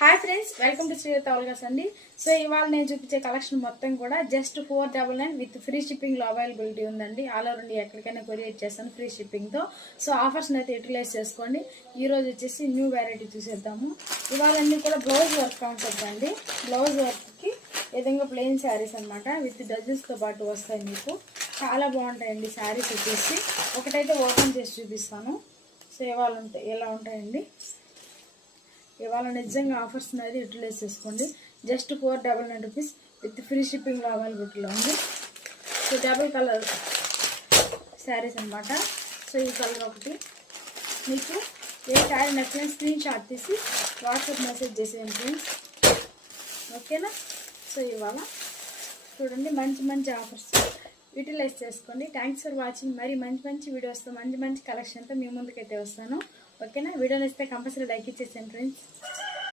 Hi friends, welcome to Srilatha ఆల్గర్స్ అండి. So ఇవాళ నేను చూపించే కలెక్షన్ మొత్తం కూడా జస్ట్ 499 విత్ ఫ్రీ షిప్పింగ్లో అవైలబిలిటీ ఉందండి. ఆల్ ఓవర్ ఇండియా ఎక్కడికైనా కొరియర్ చేస్తాను ఫ్రీ షిప్పింగ్తో. సో ఆఫర్స్ని అయితే యూటిలైజ్ చేసుకోండి. ఈరోజు వచ్చేసి న్యూ వెరైటీ చూసేద్దాము. ఇవాళ అన్నీ కూడా బ్లౌజ్ వర్క్ కాన్సెప్ట్ అండి. బ్లౌజ్ వర్క్కి విధంగా ప్లెయిన్ శారీస్ అనమాట విత్ డజన్స్తో పాటు వస్తాయి. మీకు చాలా బాగుంటాయండి శారీస్ వచ్చేసి. ఒకటైతే ఓపెన్ చేసి చూపిస్తాను. సో ఇవాళ ఉంటాయి ఎలా ఉంటాయండి. ఇవాళ నిజంగా ఆఫర్స్ అనేది యూటిలైజ్ చేసుకోండి. జస్ట్ 499 రూపీస్ విత్ ఫ్రీ షిప్పింగ్లో అవైలబిలిటీలో ఉంది. సో డబుల్ కలర్ శారీస్ అనమాట. సో ఈ కలర్ ఒకటి మీకు ఏ శారీ నచ్చిన స్క్రీన్ షాట్ తీసి వాట్సాప్ మెసేజ్ చేసేయండి ఫ్రెండ్స్, ఓకేనా. సో ఇవాళ చూడండి మంచి మంచి ఆఫర్స్ యూటిలైజ్ చేసుకోండి. Thanks for watching. మరి మంచి మంచి వీడియోస్తో మంచి మంచి కలెక్షన్తో మీ ముందుకైతే వస్తాను, ఓకేనా. వీడియోని ఇస్తే కంపల్సరీ లైక్ ఇచ్చేసాను ఫ్రెండ్స్.